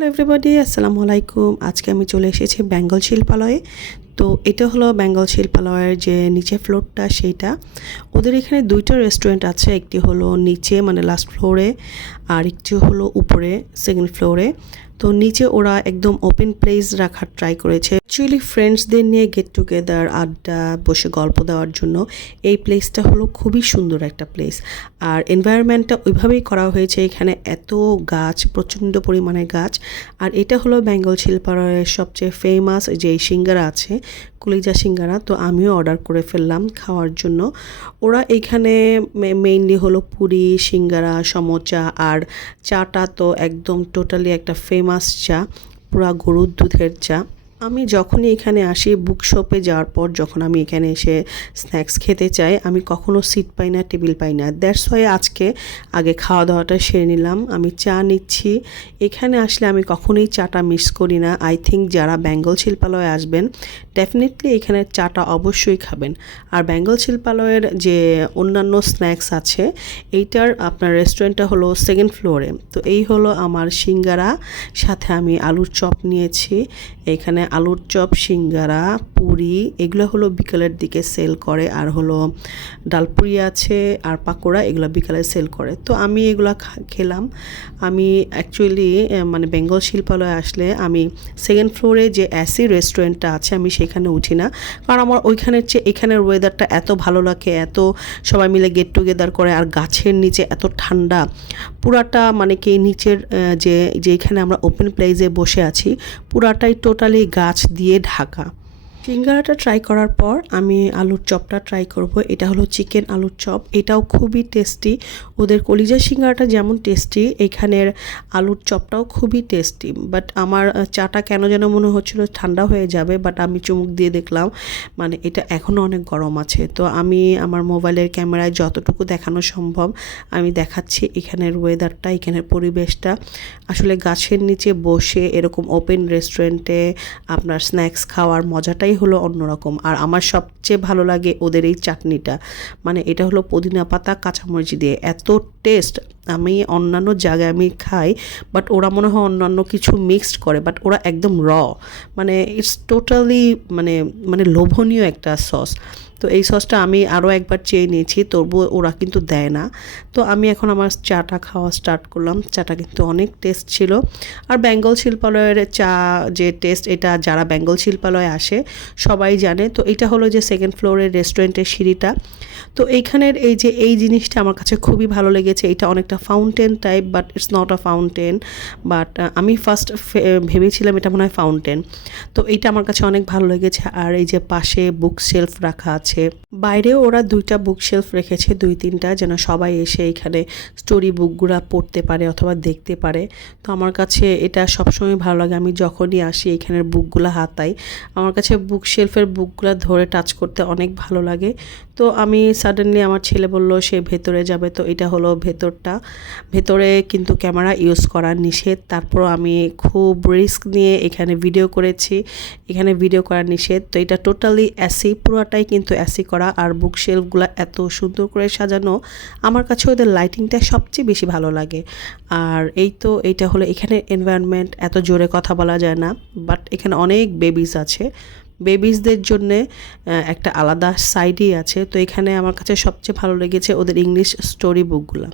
Hello everybody, আসসালামু আলাইকুম। আজকে আমি চলে এসেছি বেঙ্গল শিল্পালয়ে। তো এটা হলো বেঙ্গল শিল্পালয়ের যে নিচে ফ্লোরটা সেইটা। ওদের এখানে দুইটা রেস্টুরেন্ট আছে, একটি হলো নিচে মানে লাস্ট ফ্লোরে, আর একটি হলো উপরে সেকেন্ড ফ্লোরে। তো নিচে ওরা একদম ওপেন প্লেস রাখার ট্রাই করেছে, অ্যাকচুয়ালি ফ্রেন্ডসদের নিয়ে গেট টুগেদার আড্ডা বসে গল্প দেওয়ার জন্য। এই প্লেসটা হলো খুবই সুন্দর একটা প্লেস, আর এনভায়রনমেন্টটা ওইভাবেই করা হয়েছে। এখানে এত গাছ, প্রচণ্ড পরিমাণে গাছ। আর এটা হলো বেঙ্গল শিল্পালয়ের সবচেয়ে ফেমাস যে সিঙ্গারা আছে, কলিজা সিঙ্গারা। তো আমিও অর্ডার করে ফেললাম খাওয়ার জন্য। ওরা এখানে মেইনলি হলো পুরি, সিঙ্গারা, সমোচা আর চাটা তো একদম টোটালি একটা ফেমাস চা, পুরা গরুর দুধের চা। আমি যখনই এখানে আসি, বুকশপে যাওয়ার পর যখন আমি এখানে এসে স্ন্যাক্স খেতে চাই, আমি কখনো সিট পাই না, টেবিল পাই না। দ্যাটস ওয়াই আজকে আগে খাওয়া দাওয়াটা সেরে নিলাম। আমি চা নিচ্ছি। এখানে আসলে আমি কখনোই চাটা মিস করি না। আই থিঙ্ক যারা বেঙ্গল শিল্পালয়ে আসবেন ডেফিনেটলি এখানে চাটা অবশ্যই খাবেন। আর বেঙ্গল শিল্পালয়ের যে অন্যান্য স্ন্যাক্স আছে, এইটার আপনার রেস্টুরেন্টটা হলো সেকেন্ড ফ্লোরে। তো এই হলো আমার সিঙ্গারা, সাথে আমি আলুর চপ নিয়েছি। এখানে আলুর চপ, সিঙ্গারা, পুরি এগুলো হলো বিকালের দিকে সেল করে, আর হলো ডালপুরি আছে আর পাকোড়া, এগুলো বিকালে সেল করে। তো আমি এগুলো খেলাম। আমি অ্যাকচুয়ালি মানে বেঙ্গল শিল্পালয়ে আসলে আমি সেকেন্ড ফ্লোরে যে অ্যাসি রেস্টুরেন্টটা আছে আমি সেখানে উঠি না, কারণ আমার ওইখানের চেয়ে এখানের ওয়েদারটা এত ভালো লাগে, এত সবাই মিলে গেট টুগেদার করে, আর গাছের নিচে এত ঠান্ডা পুরাটা, মানে কি নিচের যেখানে আমরা ওপেন প্লেসে বসে আছি পুরাটাই টোটালি গাছ দিয়ে ঢাকা। সিঙ্গারাটা ট্রাই করার পর আমি আলুর চপটা ট্রাই করব। এটা হলো চিকেন আলুর চপ, এটাও খুবই টেস্টি। ওদের কলিজা সিঙ্গারাটা যেমন টেস্টি, এখানের আলুর চপটাও খুবই টেস্টি। বাট আমার চাটা কেন যেন মনে হচ্ছিল ঠান্ডা হয়ে যাবে, বাট আমি চুমুক দিয়ে দেখলাম মানে এটা এখনও অনেক গরম আছে। তো আমি আমার মোবাইলের ক্যামেরায় যতটুকু দেখানো সম্ভব আমি দেখাচ্ছি এখানের ওয়েদারটা, এখানের পরিবেশটা। আসলে গাছের নিচে বসে এরকম ওপেন রেস্টুরেন্টে আপনার স্ন্যাক্স খাওয়ার মজাটাই হলো অন্যরকম। আর আমার সবচেয়ে ভালো লাগে ওদের এই চাটনিটা, মানে এটা হলো পুদিনা পাতা কাঁচামরিচ দিয়ে, এত টেস্ট। আমি অন্যান্য জায়গায় আমি খাই, বাট ওরা মনে হয় অন্যান্য কিছু মিক্সড করে, বাট ওরা একদম মানে ইটস টোটালি মানে মানে লোভনীয় একটা সস। তো এই সসটা আমি আরও একবার চেয়ে নিয়েছি, তবুও ওরা কিন্তু দেয় না। তো আমি এখন আমার চাটা খাওয়া স্টার্ট করলাম। চাটা কিন্তু অনেক টেস্ট ছিল। আর বেঙ্গল শিল্পালয়ের চা যে টেস্ট, এটা যারা বেঙ্গল শিল্পালয়ে আসে সবাই জানে। তো এটা হলো যে সেকেন্ড ফ্লোরের রেস্টুরেন্টের সিঁড়িটা। তো এইখানের এই জিনিসটা আমার কাছে খুবই ভালো লেগেছে। এটা অনেকটা fountain type, but it's not a fountain. But আমি ফার্স্ট ভেবেছিলাম এটা মনে হয় ফাউন্টেন। তো এইটা আমার কাছে অনেক ভালো লেগেছে। আর এই যে পাশে বুক শেলফ রাখা আছে, বাইরেও ওরা দুইটা বুক শেলফ রেখেছে, 2-3টা, যেন সবাই এসে এখানে স্টোরি বুকগুলো পড়তে পারে অথবা দেখতে পারে। তো আমার কাছে এটা সবসময় ভালো লাগে। আমি যখনই আসি এখানের বুকগুলো হাতাই, আমার কাছে বুক শেলফের বুকগুলো ধরে টাচ করতে অনেক ভালো লাগে। তো আমি সাডেনলি আমার ছেলে বলল সে ভেতরে যাবে। তো এটা হলো ভেতরটা। ভেতরে কিন্তু ক্যামেরা ইউজ করা নিষেধ, তারপর আমি খুব রিস্ক নিয়ে এখানে ভিডিও করেছি। এখানে ভিডিও করা নিষেধ। তো এটা টোটালি অ্যাসি, পুরোটাই কিন্তু অ্যাসি করা। আর বুক শেলফগুলো এত সুন্দর করে সাজানো, আমার কাছে ওদের লাইটিংটা সবচেয়ে বেশি ভালো লাগে। আর এইটা হলো এখানে এনভায়রনমেন্ট, এত জোরে কথা বলা যায় না, বাট এখানে অনেক বেবিজ আছে। বেবিজদের জন্যে একটা আলাদা সাইডই আছে। তো এখানে আমার কাছে সবচেয়ে ভালো লেগেছে ওদের ইংলিশ স্টোরি বুকগুলো।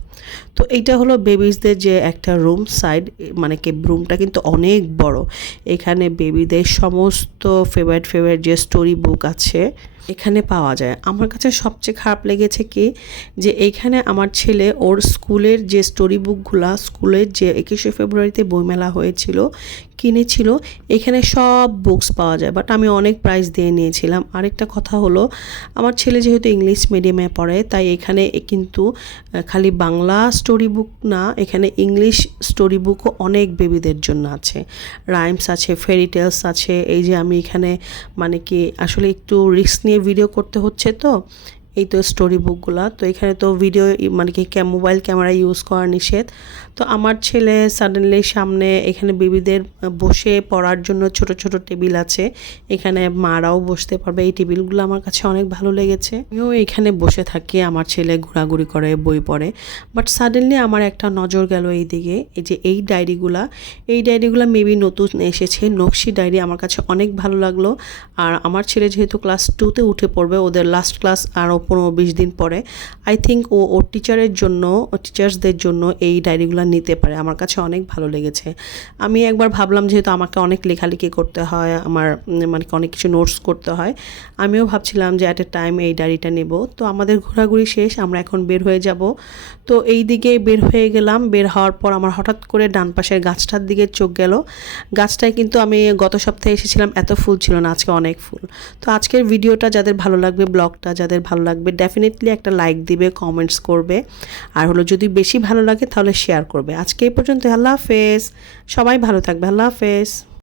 তো এইটা হলো বেবিজদের যে একটা রুম সাইড, মানে কি রুমটা কিন্তু অনেক বড়। এখানে বেবিদের সমস্ত ফেভারিট যে স্টোরি বুক আছে এখানে পাওয়া যায়। আমার কাছে সবচেয়ে খারাপ লেগেছে কি, যে এইখানে আমার ছেলে ওর স্কুলের যে স্টোরি বুকগুলা, স্কুলের যে 21শে ফেব্রুয়ারিতে বইমেলা হয়েছিল কিনেছিল, এখানে সব বুকস পাওয়া যায়, বাট আমি অনেক প্রাইস দিয়ে নিয়েছিলাম। আরেকটা কথা হলো, আমার ছেলে যেহেতু ইংলিশ মিডিয়ামে পড়ে, তাই এখানে কিন্তু খালি বাংলা স্টোরি বুক না, এখানে ইংলিশ স্টোরি বুকও অনেক বেবিদের জন্য আছে। রাইমস আছে, ফেরি টেলস আছে। এই যে আমি এখানে মানে কি আসলে একটু রিস্ক নিয়ে ভিডিও করতে হচ্ছে, তো এই তো স্টোরি বুকগুলা। তো এখানে তো ভিডিও মানে কি মোবাইল ক্যামেরা ইউজ করা নিষেধ। তো আমার ছেলে সাডেনলি সামনে এখানে বেবিদের বসে পড়ার জন্য ছোট ছোট টেবিল আছে, এখানে মারাও বসতে পারবে। এই টেবিলগুলো আমার কাছে অনেক ভালো লেগেছে। আমিও এখানে বসে থাকি, আমার ছেলে ঘোরাঘুরি করে বই পড়ে। বাট সাডেনলি আমার একটা নজর গেল এই দিকে, এই যে এই ডায়েরিগুলো মেবি নতুন এসেছে, নকশি ডায়েরি। আমার কাছে অনেক ভালো লাগলো। আর আমার ছেলে যেহেতু ক্লাস 2-তে উঠে পড়বে, ওদের লাস্ট ক্লাস আরও 15-20 দিন পরে, আই থিঙ্ক ওর টিচার্সদের জন্য এই ডায়েরিগুলো নিতে পারে। আমার কাছে অনেক ভালো লেগেছে। আমি একবার ভাবলাম যেহেতু আমাকে অনেক লেখালেখি করতে হয়, আমার মানে অনেক কিছু নোটস করতে হয়, আমিও ভাবছিলাম যে অ্যাট এ টাইম এই ডায়েরিটা নেব। তো আমাদের ঘোরাঘুরি শেষ, আমরা এখন বের হয়ে যাব। তো এই দিকে বের হয়ে গেলাম। বের হওয়ার পর আমার হঠাৎ করে ডান পাশের গাছটার দিকে চোখ গেল। গাছটায় কিন্তু আমি গত সপ্তাহে এসেছিলাম, এত ফুল ছিল না, আজকে অনেক ফুল। তো আজকের ভিডিওটা যাদের ভালো লাগবে, ব্লগটা যাদের ভালো লাগবে, ডেফিনেটলি একটা লাইক দিবে, কমেন্টস করবে। আর হলো যদি বেশি ভালো লাগে তাহলে শেয়ার করবে। আজকে এই পর্যন্ত। আল্লাহ হাফেজ, সবাই ভালো থাকবে। আল্লাহ হাফেজ।